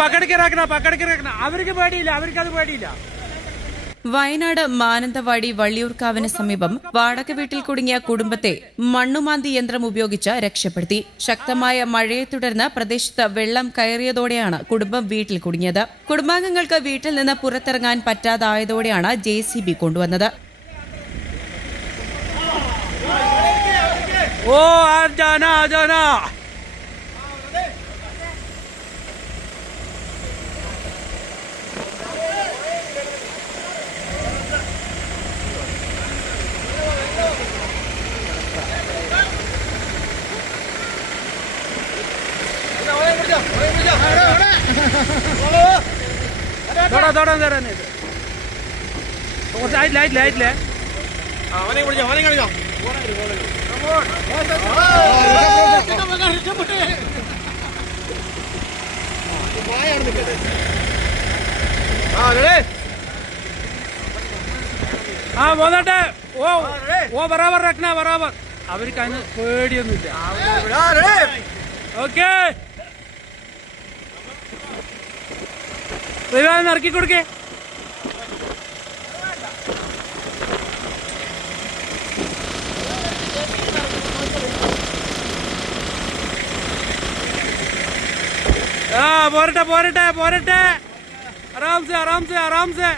പക്കടക്ക് ഇറക്കണം പക്കടക്ക് ഇറക്കണം അവർക്ക് പേടിയില്ല അവർക്ക് അത് പേടിയില്ല. വയനാട് മാനന്തവാടി വള്ളിയൂർക്കാവിന് സമീപം വാടക വീട്ടിൽ കുടുങ്ങിയ കുടുംബത്തെ മണ്ണുമാന്തി യന്ത്രം ഉപയോഗിച്ച് രക്ഷപ്പെടുത്തി. ശക്തമായ മഴയെ തുടർന്ന് പ്രദേശത്ത് വെള്ളം കയറിയതോടെയാണ് കുടുംബം വീട്ടിൽ കുടുങ്ങിയത്. കുടുംബാംഗങ്ങൾക്ക് വീട്ടിൽ നിന്ന് പുറത്തിറങ്ങാൻ പറ്റാതായതോടെയാണ് ജെ സി ബി കൊണ്ടുവന്നത്. ഓ ജാനാ ജാനാ. ദോടാ ദോടാ ദോടാ കുറച്ച് ആയിട്ടില്ല ആയിട്ടില്ല ആയിട്ടില്ല അവനെ വിളിച്ചോ അവനെ കളിച്ചോ ആ പോന്നട്ടെ ഓ ഓ ബറാബർ രക്ന ബറാബർ അവർക്ക് അതിന് പേടിയൊന്നുമില്ല. ഓക്കേ. വിവാഹം ഇറക്കി കൊടുക്കേ. ആ പോരട്ടെ പോരട്ടെ പോരട്ടെ. ആറാം സെ ആറാം സെ ആറാം സെ